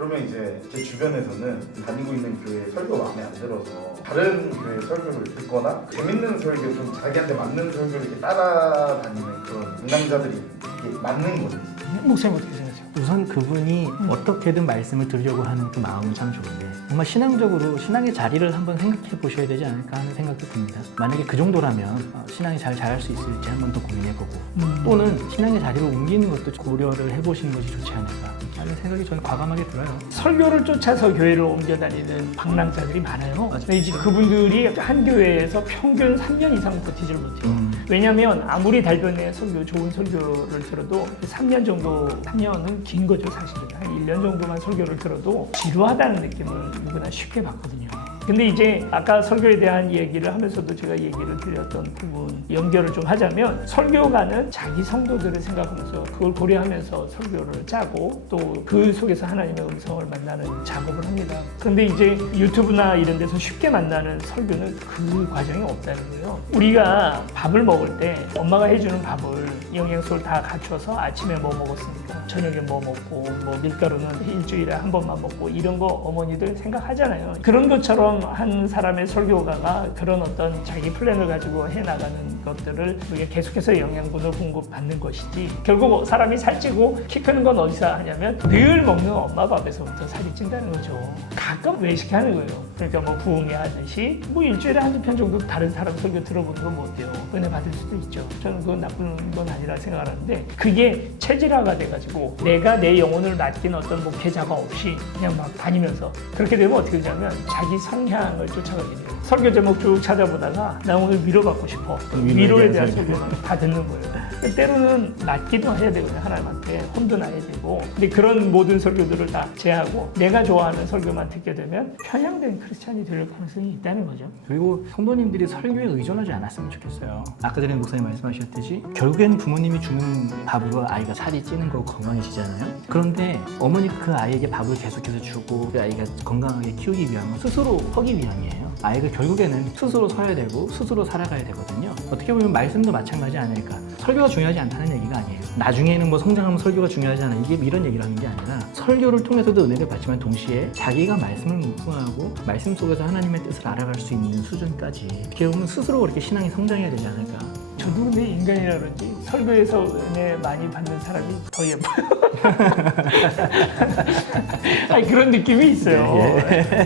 그러면 이제 제 주변에서는 다니고 있는 교회 설교가 마음에 안 들어서 다른 교회 설교를 듣거나 재밌는 설교 좀 자기한테 맞는 설교를 이렇게 따라다니는 그런 운항자들이 이게 맞는 거죠. 목사님 어떻게 생각하세요? 우선 그분이 어떻게든 말씀을 들으려고 하는 그 마음은 참 좋은데 정말 신앙적으로 신앙의 자리를 한번 생각해 보셔야 되지 않을까 하는 생각도 듭니다. 만약에 그 정도라면 어, 신앙이 잘 자랄 수 있을지 한 번 더 고민해 보고 음. 또는 신앙의 자리를 옮기는 것도 고려를 해 보시는 것이 좋지 않을까 하는 생각이 저는 과감하게 들어요. 설교를 쫓아서 교회를 옮겨 다니는 방랑자들이 많아요. 맞아요. 이제 그분들이 한 교회에서 평균 3년 이상 버티지를 못해요. 음. 왜냐하면 아무리 달변의 설교, 좋은 설교를 들어도 3년 정도, 3년은 긴 거죠 사실은. 한 1년 정도만 설교를 들어도 지루하다는 느낌을 누구나 쉽게 받거든요. 근데 이제 아까 설교에 대한 얘기를 하면서도 제가 얘기를 드렸던 부분 연결을 좀 하자면 설교가는 자기 성도들을 생각하면서 그걸 고려하면서 설교를 짜고 또 그 속에서 하나님의 음성을 만나는 작업을 합니다. 근데 이제 유튜브나 이런 데서 쉽게 만나는 설교는 그 과정이 없다는 거예요. 우리가 밥을 먹을 때 엄마가 해주는 밥을 영양소를 다 갖춰서 아침에 뭐 먹었습니까? 저녁에 뭐 먹고 뭐 밀가루는 일주일에 한 번만 먹고 이런 거 어머니들 생각하잖아요. 그런 것처럼 한 사람의 설교가가 그런 어떤 자기 플랜을 가지고 해 나가는 것들을 우리가 계속해서 영양분을 공급받는 것이지 결국 사람이 살찌고 키 크는 건 어디서 하냐면 늘 먹는 엄마 밥에서부터 살이 찐다는 거죠. 가끔 외식하는 거예요. 그러니까 뭐 부흥회 하듯이 뭐 일주일에 한두 편 정도 다른 사람 설교 들어보는 건뭐 어때요? 은혜 받을 수도 있죠. 저는 그건 나쁜 건 아니라 생각하는데 그게 체질화가 돼가지고 내가 내 영혼을 맡긴 어떤 목회자가 없이 그냥 막 다니면서 그렇게 되면 어떻게 되냐면 자기 성향을 쫓아가게 돼요. 설교 제목 쭉 찾아보다가 나 오늘 위로받고 싶어. 위로에 대한 대한 설교만 다 듣는 거예요. 때로는 맡기도 해야 되거든요. 하나님한테 혼도 나야 되고. 근데 그런 모든 설교들을 다 제하고 내가 좋아하는 설교만 듣게 되면 편향된 크리스찬이 될 가능성이 있다는 거죠. 그리고 성도님들이 설교에 의존하지 않았으면 좋겠어요. 아까 전에 목사님 말씀하셨듯이 결국엔 부모님이 주는 밥으로 아이가 살이 찌는 거고 건강해지잖아요. 그런데 어머니가 그 아이에게 밥을 계속해서 주고 그 아이가 건강하게 키우기 위함은 스스로 서기 위함이에요. 아이가 결국에는 스스로 서야 되고 스스로 살아가야 되거든요. 어떻게 보면 말씀도 마찬가지 아닐까. 설교가 중요하지 않다는 얘기가 아니에요. 나중에는 뭐 성장하면 설교가 중요하지 않아. 이게 이런 얘기를 하는 게 아니라 설교를 통해서도 은혜를 받지만 동시에 자기가 말씀을 묵상하고 말씀 속에서 하나님의 뜻을 알아갈 수 있는 수준까지 보면 스스로 그렇게 신앙이 성장해야 되지 않을까. 저도 근데 인간이라 그런지 설교에서 은혜 많이 받는 사람이 더 예뻐요. 아니 그런 느낌이 있어요.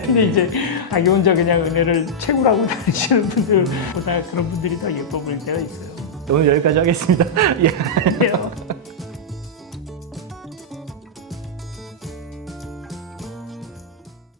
근데 이제 자기 혼자 그냥 은혜를 채굴하고 다니시는 분들보다 그런 분들이 더 예뻐 보일 때가 있어요. 오늘 여기까지 하겠습니다. 예.